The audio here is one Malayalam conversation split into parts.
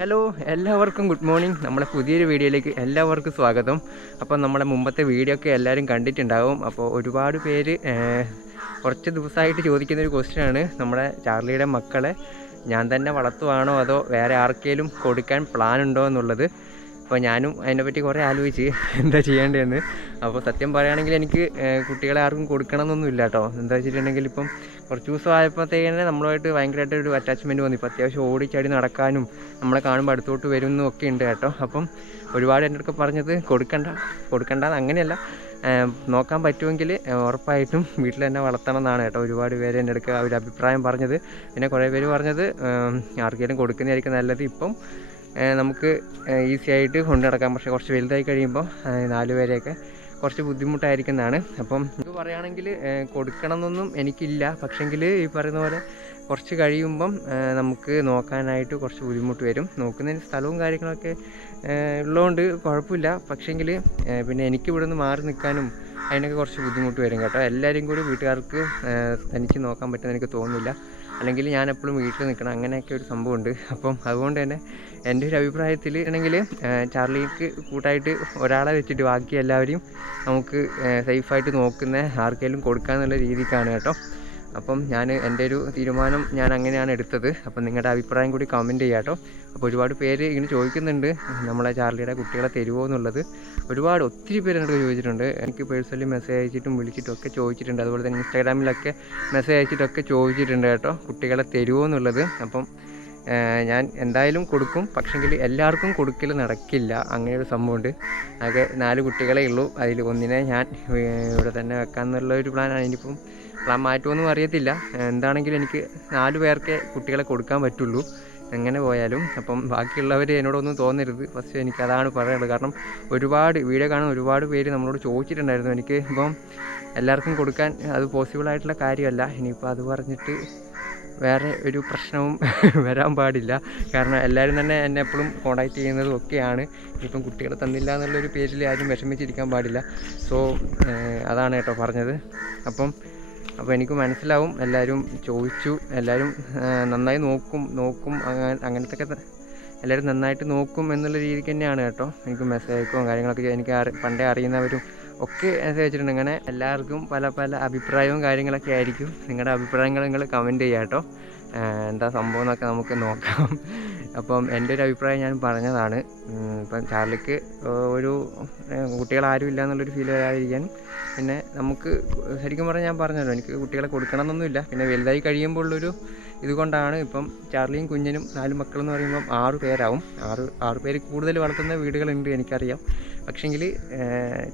ഹലോ എല്ലാവർക്കും ഗുഡ് മോർണിംഗ് നമ്മുടെ പുതിയൊരു വീഡിയോയിലേക്ക് എല്ലാവർക്കും സ്വാഗതം. അപ്പോൾ നമ്മുടെ മുമ്പത്തെ വീഡിയോ ഒക്കെ എല്ലാവരും കണ്ടിട്ടുണ്ടാവും. അപ്പോൾ ഒരുപാട് പേര് കുറച്ച് ദിവസമായിട്ട് ചോദിക്കുന്ന ഒരു ക്വസ്റ്റ്യൻ ആണ്. നമ്മുടെ ചാർലിയുടെ മക്കളെ ഞാൻ തന്നെ വളർത്തുവാണോ അതോ വേറെ ആർക്കേലും കൊടുക്കാൻ പ്ലാൻ ഉണ്ടോ എന്നുള്ളത്? അപ്പോൾ ഞാനും അതിനെപ്പറ്റി കുറേ ആലോചിച്ച് എന്താ ചെയ്യേണ്ടതെന്ന്. അപ്പോൾ സത്യം പറയുകയാണെങ്കിൽ എനിക്ക് കുട്ടികളെ ആർക്കും കൊടുക്കണമെന്നൊന്നുമില്ല കേട്ടോ. എന്താ വെച്ചിട്ടുണ്ടെങ്കിൽ ഇപ്പം കുറച്ച് ദിവസം ആയപ്പോഴത്തേക്കിനെ നമ്മളുമായിട്ട് ഭയങ്കരമായിട്ട് ഒരു അറ്റാച്ച്മെന്റ് വന്നു. ഇപ്പോൾ അത്യാവശ്യം ഓടിച്ചാടി നടക്കാനും നമ്മളെ കാണുമ്പോൾ അടുത്തോട്ട് വരുമെന്നും ഒക്കെ ഉണ്ട് കേട്ടോ. അപ്പം ഒരുപാട് എന്റെ അടുക്ക പറഞ്ഞത് കൊടുക്കണ്ട കൊടുക്കണ്ട അങ്ങനെയല്ല. നോക്കാൻ പറ്റുമെങ്കിൽ ഉറപ്പായിട്ടും വീട്ടിൽ തന്നെ വളർത്തണം എന്നാണ് കേട്ടോ ഒരുപാട് പേര് എന്റെ അടുക്ക ഒരു അഭിപ്രായം പറഞ്ഞത്. പിന്നെ കുറേ പേര് പറഞ്ഞത് ആർക്കെങ്കിലും കൊടുക്കുന്നതായിരിക്കും നല്ലത്. ഇപ്പം നമുക്ക് ഈസി ആയിട്ട് കൊണ്ടു നടക്കാം. പക്ഷേ കുറച്ച് വലുതായി കഴിയുമ്പോൾ നാല് പേരെയൊക്കെ കുറച്ച് ബുദ്ധിമുട്ടായിരിക്കുന്നതാണ്. അപ്പം ഇത് പറയുകയാണെങ്കിൽ കൊടുക്കണം എന്നൊന്നും എനിക്കില്ല. പക്ഷെങ്കിൽ ഈ പറയുന്ന പോലെ കുറച്ച് കഴിയുമ്പം നമുക്ക് നോക്കാനായിട്ട് കുറച്ച് ബുദ്ധിമുട്ട് വരും. നോക്കുന്നതിന് സ്ഥലവും കാര്യങ്ങളൊക്കെ ഉള്ളതുകൊണ്ട് കുഴപ്പമില്ല. പക്ഷെങ്കിൽ പിന്നെ എനിക്ക് ഇവിടെ നിന്ന് മാറി നിൽക്കാനും അതിനൊക്കെ കുറച്ച് ബുദ്ധിമുട്ട് വരും കേട്ടോ. എല്ലാവരും കൂടി വീട്ടുകാർക്ക് തനിച്ച് നോക്കാൻ പറ്റുമെന്ന് എനിക്ക് തോന്നുന്നില്ല. അല്ലെങ്കിൽ ഞാൻ എപ്പോഴും വീട്ടിൽ നിൽക്കണം. അങ്ങനെയൊക്കെ ഒരു സംഭവമുണ്ട്. അപ്പം അതുകൊണ്ട് തന്നെ എന്റെ ഒരു അഭിപ്രായത്തിൽ ആണെങ്കിൽ ചാർലിക്ക് കൂട്ടായിട്ട് ഒരാളെ വെച്ചിട്ട് ബാക്കി എല്ലാവരെയും നമുക്ക് സേഫായിട്ട് നോക്കുന്ന ആർക്കെങ്കിലും കൊടുക്കാമെന്നുള്ള രീതിക്കാണ് കേട്ടോ. അപ്പം ഞാൻ എന്റെ ഒരു തീരുമാനം ഞാൻ അങ്ങനെയാണ് എടുത്തത്. അപ്പം നിങ്ങളുടെ അഭിപ്രായം കൂടി കമന്റ് ചെയ്യാം കേട്ടോ. അപ്പോൾ ഒരുപാട് പേര് ഇങ്ങനെ ചോദിക്കുന്നുണ്ട് നമ്മളെ ചാർലിയുടെ കുട്ടികളെ തരുമോ എന്നുള്ളത്. ഒരുപാട് ഒത്തിരി പേര് എന്നോട് ചോദിച്ചിട്ടുണ്ട്. എനിക്ക് പേഴ്സണലി മെസ്സേജ് അയച്ചിട്ടും വിളിച്ചിട്ടും ഒക്കെ ചോദിച്ചിട്ടുണ്ട്. അതുപോലെ തന്നെ ഇൻസ്റ്റാഗ്രാമിലൊക്കെ മെസ്സേജ് അയച്ചിട്ടൊക്കെ ചോദിച്ചിട്ടുണ്ട് കേട്ടോ. കുട്ടികളെ തരുമോ എന്നുള്ളത്. അപ്പം ഞാൻ എന്തായാലും കൊടുക്കും. പക്ഷെങ്കിൽ എല്ലാവർക്കും കൊടുക്കൽ നടക്കില്ല. അങ്ങനെ ഒരു സംഭവമുണ്ട്. ആകെ നാല് കുട്ടികളെ ഉള്ളൂ. അതിൽ ഒന്നിനെ ഞാൻ ഇവിടെ തന്നെ വെക്കാമെന്നുള്ള ഒരു പ്ലാനാണ് ഇനിയിപ്പം പ്ലാൻ മാറ്റുമെന്നും അറിയത്തില്ല. എന്താണെങ്കിലും എനിക്ക് നാല് പേർക്കേ കുട്ടികളെ കൊടുക്കാൻ പറ്റുള്ളൂ. എങ്ങനെ പോയാലും. അപ്പം ബാക്കിയുള്ളവർ എന്നോടൊന്നും തോന്നരുത്. ഫസ്റ്റ് എനിക്ക് അതാണ് പറയുന്നത് കാരണം ഒരുപാട് വീഡിയോ കാണുന്ന ഒരുപാട് പേര് നമ്മളോട് ചോദിച്ചിട്ടുണ്ടായിരുന്നു. എനിക്ക് ഇപ്പം എല്ലാവർക്കും കൊടുക്കാൻ അത് പോസിബിൾ ആയിട്ടുള്ള കാര്യമല്ല. ഇനിയിപ്പോൾ അത് പറഞ്ഞിട്ട് വേറെ ഒരു പ്രശ്നവും വരാൻ പാടില്ല. കാരണം എല്ലാവരും തന്നെ എന്നെ എപ്പോഴും കോണ്ടാക്ട് ചെയ്യുന്നതും ഒക്കെയാണ്. ഇപ്പം കുട്ടികളെ തന്നില്ല എന്നുള്ളൊരു പേരിൽ ആരും വിഷമിച്ചിരിക്കാൻ പാടില്ല. സോ അതാണ് കേട്ടോ പറഞ്ഞത്. അപ്പം അപ്പോൾ എനിക്ക് മനസ്സിലാവും. എല്ലാവരും ചോദിച്ചു. എല്ലാവരും നന്നായി നോക്കും നോക്കും. അങ്ങനെ അങ്ങനത്തെ എല്ലാവരും നന്നായിട്ട് നോക്കും എന്നുള്ള രീതിക്ക് തന്നെയാണ് കേട്ടോ എനിക്ക് മെസ്സേജ് അയക്കുകയും കാര്യങ്ങളൊക്കെ. എനിക്ക് പണ്ടേ അറിയുന്നവരും ഒക്കെ വെച്ചിട്ടുണ്ട്. അങ്ങനെ എല്ലാവർക്കും പല പല അഭിപ്രായവും കാര്യങ്ങളൊക്കെ ആയിരിക്കും. നിങ്ങളുടെ അഭിപ്രായങ്ങൾ നിങ്ങൾ കമന്റ് ചെയ്യുക കേട്ടോ. എന്താ സംഭവം എന്നൊക്കെ നമുക്ക് നോക്കാം. അപ്പം എന്റെ ഒരു അഭിപ്രായം ഞാൻ പറഞ്ഞതാണ്. ഇപ്പം ചാർലിക്ക് ഒരു കുട്ടികളാരും ഇല്ല എന്നുള്ളൊരു ഫീൽ വരാതിരിക്കാൻ പിന്നെ നമുക്ക് ശരിക്കും പറഞ്ഞാൽ ഞാൻ പറഞ്ഞല്ലോ എനിക്ക് കുട്ടികളെ കൊടുക്കണം എന്നൊന്നുമില്ല പിന്നെ വലുതായി കഴിയുമ്പോൾ ഉള്ളൊരു ഇതുകൊണ്ടാണ് ഇപ്പം ചാർലിയും കുഞ്ഞിനും നാല് മക്കളെന്ന് പറയുമ്പം ആറ് പേരാവും. ആറ് ആറ് പേര് കൂടുതൽ വളർത്തുന്ന വീടുകളുണ്ട് എനിക്കറിയാം. പക്ഷെങ്കിൽ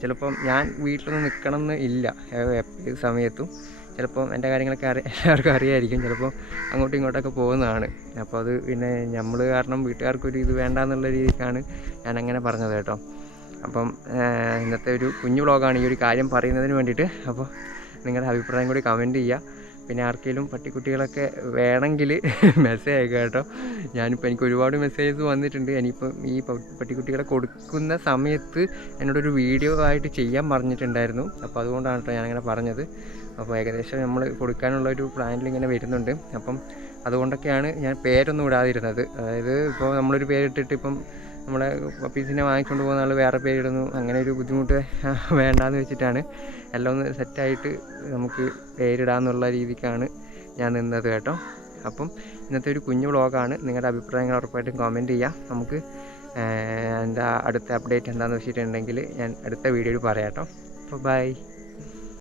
ചിലപ്പം ഞാൻ വീട്ടിലൊന്നും നിൽക്കണം എന്ന് ഇല്ല ഏത് സമയത്തും. ചിലപ്പം എന്റെ കാര്യങ്ങളൊക്കെ അറി എല്ലാവർക്കും അറിയായിരിക്കും. ചിലപ്പോൾ അങ്ങോട്ടും ഇങ്ങോട്ടൊക്കെ പോകുന്നതാണ്. അപ്പോൾ അത് പിന്നെ നമ്മൾ കാരണം വീട്ടുകാർക്കൊരു ഇത് വേണ്ട എന്നുള്ള രീതിക്കാണ് ഞാൻ അങ്ങനെ പറഞ്ഞത് കേട്ടോ. അപ്പം ഇന്നത്തെ ഒരു കുഞ്ഞു വ്ളോഗാണ് ഈ ഒരു കാര്യം പറയുന്നതിന് വേണ്ടിയിട്ട്. അപ്പോൾ നിങ്ങളുടെ അഭിപ്രായം കൂടി കമന്റ് ചെയ്യുക പിന്നെ ആർക്കെങ്കിലും പട്ടിക്കുട്ടികളൊക്കെ വേണമെങ്കിൽ മെസ്സേജ് അയക്കുക കേട്ടോ. ഞാനിപ്പോൾ എനിക്ക് ഒരുപാട് മെസ്സേജസ് വന്നിട്ടുണ്ട്. ഇനിയിപ്പം ഈ പട്ടിക്കുട്ടികളെ കൊടുക്കുന്ന സമയത്ത് എന്നോടൊരു വീഡിയോ ആയിട്ട് ചെയ്യാൻ പറഞ്ഞിട്ടുണ്ടായിരുന്നു. അപ്പോൾ അതുകൊണ്ടാണ് കേട്ടോ ഞാനങ്ങനെ പറഞ്ഞത്. അപ്പോൾ ഏകദേശം നമ്മൾ കൊടുക്കാനുള്ള ഒരു പ്ലാനിൽ ഇങ്ങനെ വരുന്നുണ്ട്. അപ്പം അതുകൊണ്ടൊക്കെയാണ് ഞാൻ പേരൊന്നും ഇടാതിരുന്നത്. അതായത് ഇപ്പോൾ നമ്മളൊരു പേരിട്ടിട്ട് ഇപ്പം നമ്മളെ പപ്പീസിനെ വാങ്ങിച്ചുകൊണ്ട് പോകുന്ന ആൾ വേറെ പേരിടുന്നു. അങ്ങനെ ഒരു ബുദ്ധിമുട്ട് വേണ്ടാന്ന് വെച്ചിട്ടാണ്. എല്ലാം ഒന്ന് സെറ്റായിട്ട് നമുക്ക് പേരിടാന്നുള്ള രീതിക്കാണ് ഞാൻ നിന്നത് കേട്ടോ. അപ്പം ഇന്നത്തെ ഒരു കുഞ്ഞു വ്ളോഗാണ്. നിങ്ങളുടെ അഭിപ്രായങ്ങൾ ഉറപ്പായിട്ടും കമന്റ് ചെയ്യാം. നമുക്ക് എന്താ അടുത്ത അപ്ഡേറ്റ് എന്താണെന്ന് വെച്ചിട്ടുണ്ടെങ്കിൽ ഞാൻ അടുത്ത വീഡിയോയിൽ പറയാം കേട്ടോ. അപ്പോൾ ബൈ